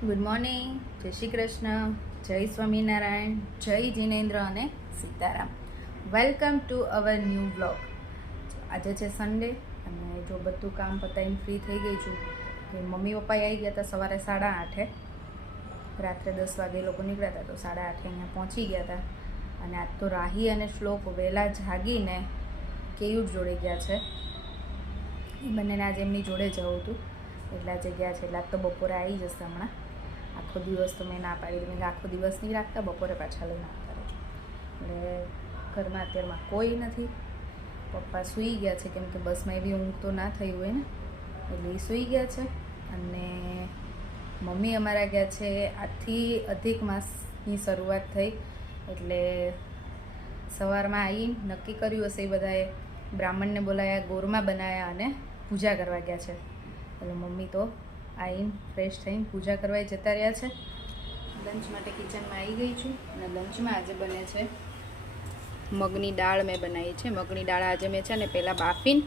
Good morning, જય શ્રી કૃષ્ણ, જય સ્વામિનારાયણ, જય જિનેન્દ્ર અને Sitaram. Welcome to our new blog. આજે છે સન્ડે અને જો બધું કામ પતાવીને ફ્રી થઈ ગઈ છું કે મમ્મી પપ્પા આવી ગયા હતા સવારે 8:30. રાત્રે 10 વાગે એ લોકો નીકળ્યા હતા તો 8:30 અહીંયા પહોંચી ગયા હતા. અને આજ તો રાહી અને શ્લોક વહેલા જાગીને કેયુર જોડે ગયા છે. એ બંનેને આજે એમની જોડે જવું હતું એટલે આજે ગયા છે. એટલે આજ તો બપોરે આવી જશે. હમણાં આખો દિવસ તો મેં ના પાડી દીધી, આખો દિવસ નહીં રાખતા, બપોરે પાછા લઈને આવતા રહેજો. એટલે ઘરમાં અત્યારમાં કોઈ નથી. પપ્પા સૂઈ ગયા છે કેમ કે બસમાં એવી ઊંઘ તો ના થઈ હોય ને, એટલે એ સૂઈ ગયા છે. અને મમ્મી અમારા ગયા છે. આજથી અધિક માસની શરૂઆત થઈ એટલે સવારમાં આવી નક્કી કર્યું હશે એ બધાએ, બ્રાહ્મણને બોલાયા, ગોરમાં બનાવ્યા અને પૂજા કરવા ગયા છે. એટલે મમ્મી તો આવીને ફ્રેશ થઈને પૂજા કરવા જતા રહ્યા છે. લંચ માટે કિચનમાં આવી ગઈ છું અને લંચમાં આજે બને છે મગની દાળ. મેં બનાવી છે મગની દાળ. આજે મેં છે ને પહેલાં બાફીને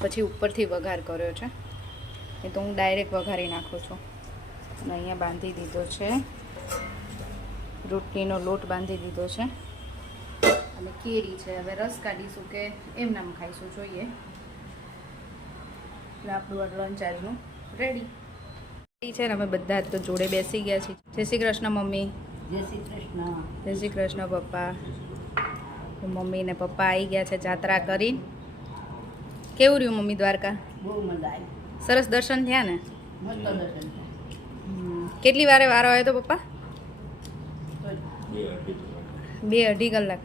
પછી ઉપરથી વઘાર કર્યો છે. એ તો હું ડાયરેક્ટ વઘારી નાખું છું. અને અહીંયા બાંધી દીધો છે, રોટલીનો લોટ બાંધી દીધો છે. અને કેરી છે. હવે રસ કાઢીશું કે એમ નામ ખાઈશું જોઈએ. એટલે આપણું લંચ આજનું રેડી છે ને. અમે બધા તો જોડે બેસી ગયા છીએ. જય શ્રી કૃષ્ણ મમ્મી. જય શ્રી કૃષ્ણ. જય શ્રી કૃષ્ણ પપ્પા. મમ્મી ને પપ્પા આવી ગયા છે જાત્રા કરીને. કેવું રહ્યું મમ્મી દ્વારકા? બહુ મજા આવી. સરસ દર્શન થયા ને? મસ્ત દર્શન થયા. કેટલી વારે વારો આવ્યો તો પપ્પા? 2-2.5 કલાક.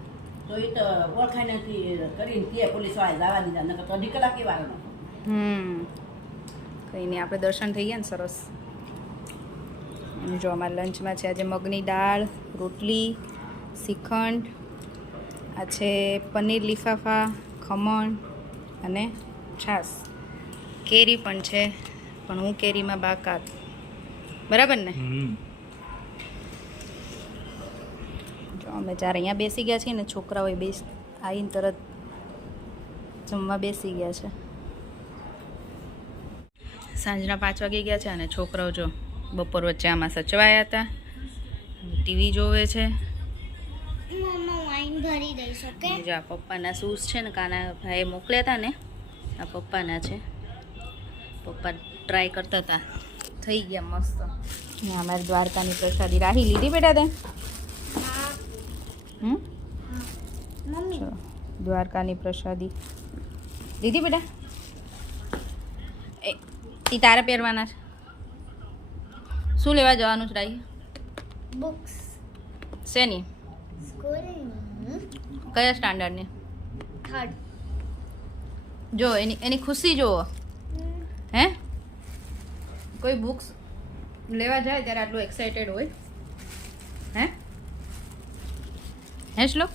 તો એ તો ઓળખાઈ નથી કરીને ત્યાં પોલીસ વાળા જવા દીધા, નકર તો 2 કલાક વાળો નતો. કંઈ નહીં, આપણે દર્શન થઈ ગયા ને સરસ. જો અમારા લંચમાં છે આજે મગની દાળ, રોટલી, શ્રીખંડ, આ છે પનીર લીફાફા, ખમણ અને છાશ. કેરી પણ છે, પણ હું કેરીમાં બાકાત. બરાબર ને? જો અમે ચાર અહીંયા બેસી ગયા છીએ ને છોકરાઓ આવીને તરત જમવા બેસી ગયા છે. સાંજના 5 વાગી ગયા છે અને છોકરાઓ જો બપોર વચ્ચે આમાં સચવાયા હતા, ટીવી જોવે છે. જો આ પપ્પાના શૂઝ છે ને, કાના ભાઈએ મોકલ્યા હતા ને, આ પપ્પાના છે. પપ્પા ટ્રાય કરતા હતા, થઈ ગયા મસ્ત. અમારી દ્વારકાની પ્રસાદી રાહી લીધી બેટા તે? દ્વારકાની પ્રસાદી લીધી બેટા? એ તારે પહેરવાના છે. શું લેવા જવાનું છે રાહી? બુક્સ. શેની? સ્કૂલની. કયા સ્ટાન્ડર્ડની? 3rd. જો એની ખુશી જુઓ. હે, કોઈ બુક્સ લેવા જાય ત્યારે આટલું એક્સાઇટેડ હોય? હે શ્લોક,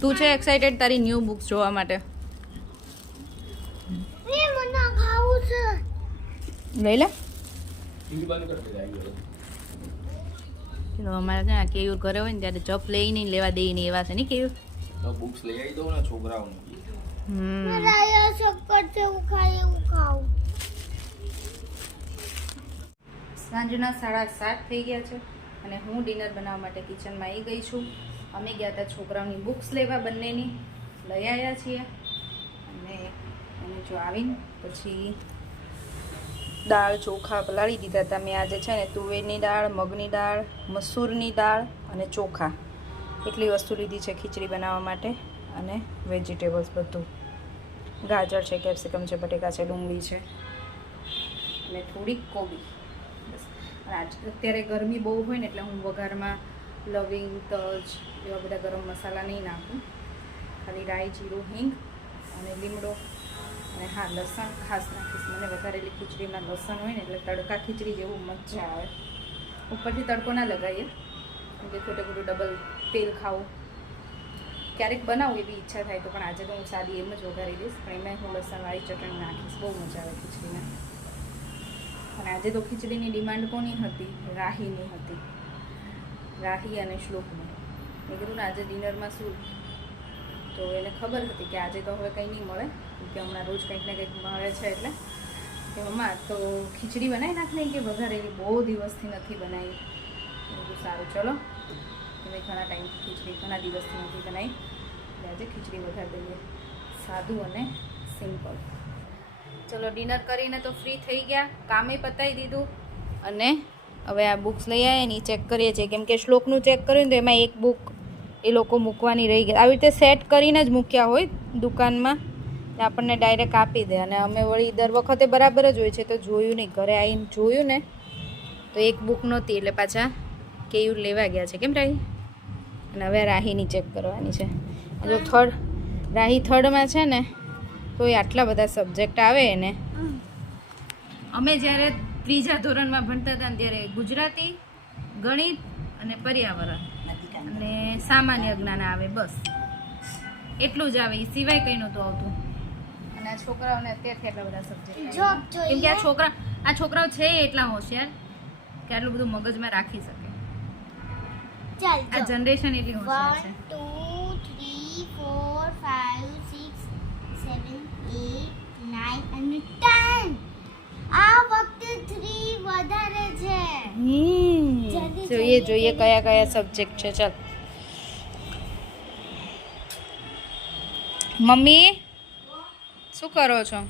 તું છે એક્સાઇટેડ તારી ન્યૂ બુક્સ જોવા માટે? મને ખાવું છે. લઈ લે. ચલો, અમારે છે ને કેયુર ઘરે હોય ને ત્યારે જપ લઈ નહીં લેવા દે નહીં એવા છે ને કેયુર. બુક્સ લઈ આવી દો ને છોકરાઓને. મને આયા શક્કર છે, હું ખાઈ એવું ખાવું. સાંજના 7:30 થઈ ગયા છે અને હું ડિનર બનાવવા માટે કિચનમાં આવી ગઈ છું. અમે ગયા હતા છોકરાઓની બુક્સ લેવા, બંનેની લઈ આવ્યા છીએ. અને જો આવીને પછી દાળ ચોખા પલાળી દીધા હતા મેં. આજે છે ને તુવેરની દાળ, મગની દાળ, મસૂરની દાળ અને ચોખા, એટલી વસ્તુ લીધી છે ખીચડી બનાવવા માટે. અને વેજીટેબલ્સ બધું, ગાજર છે, કેપ્સિકમ છે, બટેકા છે, ડુંગળી છે અને થોડીક કોબી. બસ. અત્યારે ગરમી બહુ હોય ને એટલે હું વઘારમાં લવિંગ, તજ એવા બધા ગરમ મસાલા નહીં નાખું. ખાલી રાઈ, જીરું, હિંગ અને લીમડો અને હા લસણ ખાસ નાખીશ. મને વઘારેલી ખીચડીમાં લસણ હોય ને એટલે તડકા ખીચડી જેવું મજા આવે. ઉપરથી તડકો ના લગાવીએ કેમ કે ખોટે ખોટું ડબલ તેલ ખાવું. ક્યારેક બનાવું એવી ઈચ્છા થાય તો, પણ આજે તો હું સાદી એમ જ વઘારી દઈશ. પણ એમાં હું લસણવાળી ચટણી નાખીશ, બહુ મજા આવે ખીચડીમાં. અને આજે તો ખીચડીની ડિમાન્ડ કોની હતી? રાહીની હતી. રાહી અને શ્લોકની. મેં કીધું ને આજે ડિનરમાં શું, તો એને ખબર હતી કે આજે તો હવે કંઈ નહીં મળે, કે હમણાં રોજ કંઈક ને કંઈક મળે છે એટલે તો મમ્મા તો ખીચડી બનાવી નાખને કે વઘારેલી બહુ દિવસથી નથી બનાવી. બધું સારું, ચલો મેં ઘણા ટાઈમથી ખીચડી ઘણા દિવસથી નથી બનાવી એટલે આજે ખીચડી વઘારી દઈએ, સાદું અને સિમ્પલ. ચલો ડિનર કરીને તો ફ્રી થઈ ગયા, કામે પતાવી દીધું અને હવે આ બુક્સ લઈ આવ્યા ને ચેક કરીએ છીએ, કેમ કે શ્લોકનું ચેક કર્યું ને તો એમાં એક બુક એ લોકો મૂકવાની રહી ગઈ. આવી રીતે સેટ કરીને જ મૂક્યા હોય દુકાનમાં, આપણને ડાયરેક્ટ આપી દે અને અમે વળી દર વખતે બરાબર જ હોય છે તો જોયું નહીં, ઘરે આવીને જોયું ને તો એક બુક નહોતી એટલે પાછા કેયુર લેવા ગયા છે. કેમ રાહી? અને હવે રાહીની ચેક કરવાની છે. જો રાહી થર્ડમાં છે ને તો એ આટલા બધા સબ્જેક્ટ આવે ને. અમે જ્યારે 3જા ધોરણમાં ભણતા હતા ને ત્યારે ગુજરાતી, ગણિત અને પર્યાવરણ અને સામાન્ય જ્ઞાન આવે, બસ એટલું જ આવે, એ સિવાય કંઈ નહોતું આવતું. અને આ છોકરાઓને અત્યારથી એટલા બધા સબ્જેક્ટ, કેમ કે આ છોકરાઓ છે એટલા હોશિયાર કે આટલું બધું મગજમાં રાખી શકે. આ જનરેશન એટલી હોશિયાર છે. 1 2 3 4 5 6 7 8 9 અને 10. આ વખતે 3 વધારે છે. જોઈએ કયા કયા સબ્જેક્ટ છે. ચાલ મમ્મી શું કરો છો?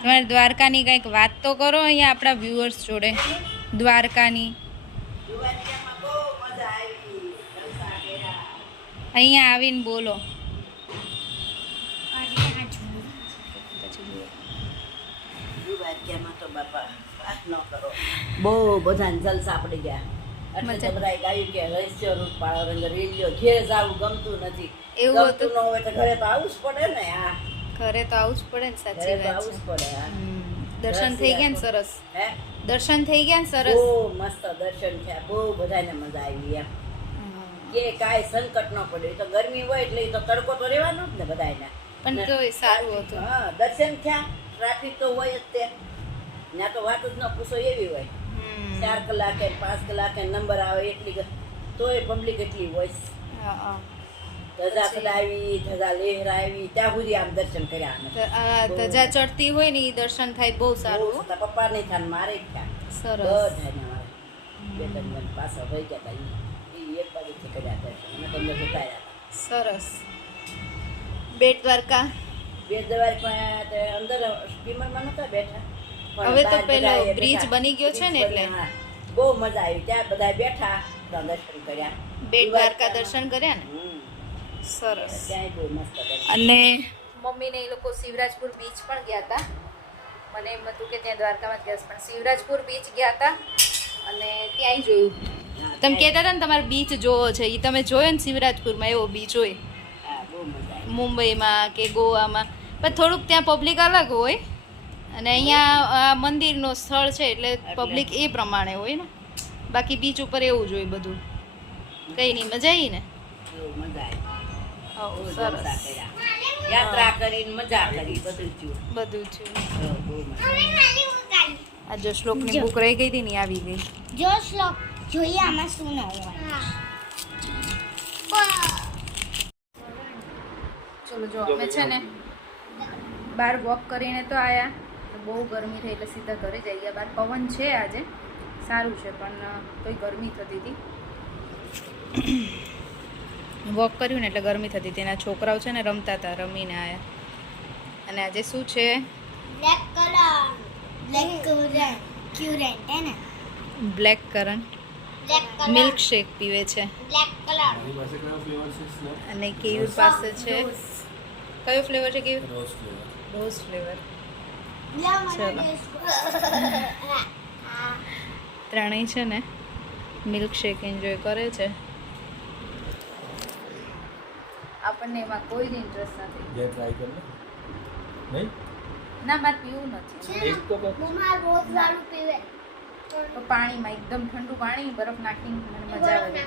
તમારે દ્વારકાની કંઈક વાત તો કરો અહીંયા આપણા વ્યુઅર્સ જોડે. દ્વારકાની અહીંયા આવીને બોલો. તો બાપા વાત ન કરો, બહુ બધા જલસા પડી ગયા. એટલે બધા ગાયું કે રહસ્ય રૂપ પાળો રંગ રેલિયો, ઘેર જાવું ગમતું નથી. એવું ગમતું ન હોય તો ઘરે તો આવવું જ પડે ને. આ ઘરે તો આવું જ પડે ને, સાચી ઘરે તો વાત આવવું જ છે. પડે. હા. દર્શન થઈ ગયા ને સરસ, હે દર્શન થઈ ગયા ને સરસ. બહુ મસ્ત દર્શન થયા, બહુ બધાને મજા આવી. એમ કે કાંઈ સંકટ ન પડ્યું. એ તો ગરમી હોય એટલે એ તો તડકો તો રહેવાનો જ ને બધાને. પણ તો સારું હતું. હા, દર્શન થયા. ટ્રાફિક તો હોય જ તે, ત્યાં તો વાત જ ન પૂછો એવી હોય. 4 કલાકે 5 કલાકે નંબર આવે એટલી, તોય પબ્લિક એટલી હોય. ધજા ચડાવી, ધજા લહેરાવી, ત્યાં સુધી આમ દર્શન કર્યા અમે. ધજા ચડતી હોય ને એ દર્શન થાય, બહુ સારું. પપ્પા નહીં થાય, મારે જ થાય. સરસ. બધાને મારે 2-3 જણ પાછા હોય ગયા હતા. એ એક બાજુથી કર્યા દર્શન, અમે તમને બતાવ્યા હતા. સરસ. બેટ દ્વારકા બે દ્વારકા અંદર સ્ટીમરમાં નહોતા બેઠા. પણ હવે તો બહાર પેલો બધાએ બ્રિજ બેઠા. બની ગયો છે ને એટલે. હા, બહુ મજા આવી. ત્યાં બધા બેઠા, ત્યાં દર્શન કર્યા. બેટ દ્વારકા દર્શન કર્યા ને. હમ. સરસ. ત્યાંય બહુ મસ્ત દર્શન. અને મમ્મીને એ લોકો શિવરાજપુર બીચ પણ ગયા હતા. મને એમ હતું કે ત્યાં દ્વારકામાં જ ગયા છે, પણ શિવરાજપુર બીચ ગયા હતા અને ત્યાંય જોયું. તમે કહેતા હતા ને તમારે બીચ જોવો છે, એ તમે જોયો ને શિવરાજપુરમાં એવો બીચ હોય હા, બહુ મજા આવી. મુંબઈમાં કે ગોવામાં. પણ થોડુંક ત્યાં પબ્લિક અલગ હોય અને અહીંયા મંદિરનું સ્થળ છે એટલે પબ્લિક એ પ્રમાણે હોય ને. બાકી બીચ ઉપર એવું જ હોય બધું. કંઈ નહીં, મજા આવી ને. બહુ મજા આવી. બહુ સરસ. જલસા કર્યા. યાત્રા કરીને મજા કરી, બધું થયું. બધું છે. બહુ મજા. આ જો શ્લોકની બુક રહી ગઈ હતી ને એ આવી ગઈ. જો શ્લોક જોઈએ આમાં શું ન હોય. ચલો જો અમે છે ને બહાર વોક કરીને તો આયા, તો બહુ ગરમી થઈ એટલે સીધા ઘરે જઈ ગયા. બહાર પવન છે આજે સારું છે, પણ તોય ગરમી થતી હતી. વોક કર્યું ને એટલે ગરમી થતી હતી. એના છોકરાઓ છે ને રમતા હતા, રમીને આવ્યા. અને આજે શું છે? બ્લેક કલર, બ્લેક ક્યુરેન્ટ હે ને, black current black colour, milk shake પીવે છે. Black colour. અને કેયુર પાસે છે કયો ફ્લેવર છે? Keyur rose flavour. ચલો. ત્રણેય છે ને મિલ્ક શેક એન્જોય કરે છે. આપણને એમાં કોઈ જ ઇન્ટરેસ્ટ નથી. જે ટ્રાય કર લે. નહીં ના, મારે પીવું નથી. એક તો કર. મમ્મા રોજ વાળું પીવે. તો પાણીમાં એકદમ ઠંડુ પાણી બરફ નાખીને મને મજા આવે.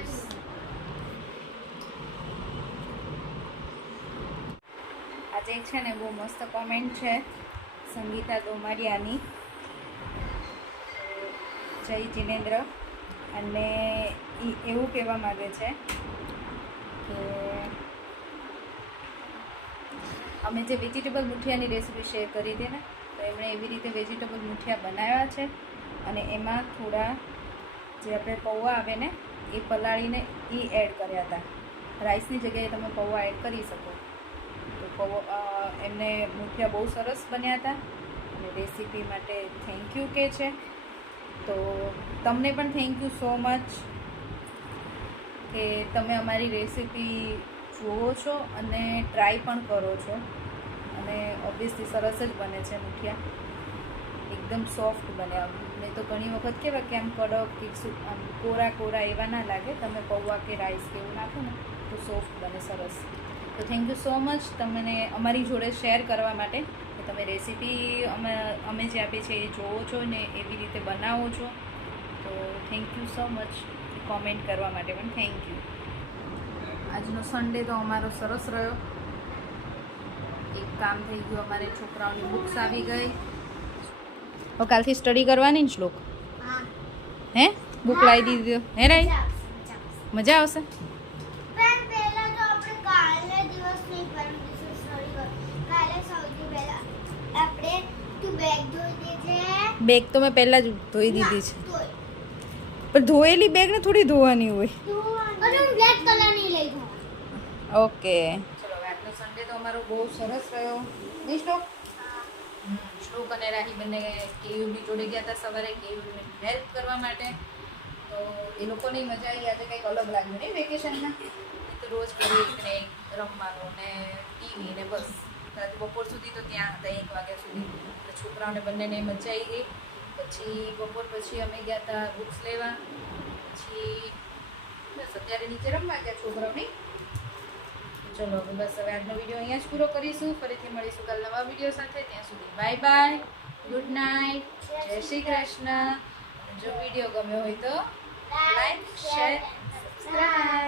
આજે છે ને બહુ મસ્ત કોમેન્ટ છે સંગીતા દોમાડિયાની, જય જીનેન્દ્ર. અને એ એવું કહેવા માગે છે કે અમે જે વેજીટેબલ મુઠિયાની રેસીપી શેર કરી હતી ને, તો એમણે એવી રીતે વેજીટેબલ મુઠિયા બનાવ્યા છે અને એમાં થોડા જે આપણે પૌવા આવે ને એ પલાળીને એ એડ કર્યા હતા. રાઈસની જગ્યાએ તમે પૌવા એડ કરી શકો. તો પૌવા એમને મુઠિયા બહુ સરસ બન્યા હતા અને રેસીપી માટે થેન્ક યુ કે છે. તો તમને પણ થેન્ક યુ સો મચ કે તમે અમારી રેસીપી જુઓ છો અને ટ્રાય પણ કરો છો. અને ઓબ્વિયસલી સરસ જ બને છે મુઠિયા, એકદમ સોફ્ટ બને. મેં તો ઘણી વખત કેવા કે આમ કડક કે આમ કોરા કોરા એવા ના લાગે. તમે પૌવા કે રાઈસ કે એવું નાખો ને તો સોફ્ટ બને સરસ. તો થેન્ક યુ સો મચ તમને અમારી જોડે શેર કરવા માટે કે તમે રેસીપી અમે જે આપી છે એ જોવો છો ને એવી રીતે બનાવો છો. તો thank you so much. Comment કરવા માટે પણ થેન્ક યુ. આજનો સન્ડે તો અમારો સરસ રહ્યો. એક કામ થઈ ગયું, અમારે છોકરાઓની બુક્સ આવી ગઈ. હવે કાલથી સ્ટડી કરવાની ને શ્લોક? હા. હે બુક લાવી દીધી હે રાઈ? મજા આવશે? પણ પહેલા તો આપણે કાલે દિવસ નહીં પરમ દિવસે સ્ટડી કર. કાલે સૌથી પહેલા આપણે તું બેગ ધોઈ દેજે. બેગ તો મેં પહેલાં જ ધોઈ દીધી છે. ધોઈ. પણ ધોયેલી બેગને થોડી ધોવાની હોય. અને હું બ્લેક કલરની લઈ જાઉં. ઓકે ચલો, આજનો સન્ડે તો અમારો બહુ સરસ રહ્યો નહીં શ્લોક? શ્લોક અને રાહી બંને કેયુબી જોડે ગયા હતા સવારે કેયુબીને હેલ્પ કરવા માટે. તો એ લોકોની મજા આવી. આજે કંઈક અલગ લાગ્યું નહીં વેકેશનમાં. તો રોજ ઘરે રમવાનું ને ટીવી ને બસ. આજે બપોર સુધી તો ત્યાં હતા 1 વાગ્યા સુધી. તો છોકરાઓને બંનેને મજા આવી ગઈ. પછી બપોર પછી અમે ગયા હતા બુક્સ લેવા. પછી બસ અત્યારે નીચે રમવા ગયા છોકરાઓની. ચલો બસ હવે આજનો વિડીયો અહીંયા જ પૂરો કરીશું. ફરીથી મળીશું કાલ નવા વિડીયો સાથે. ત્યાં સુધી બાય બાય, ગુડ નાઇટ, જય શ્રી કૃષ્ણ. જો વિડીયો ગમ્યો હોય તો લાઈક, શેર, સબસ્ક્રાઇબ.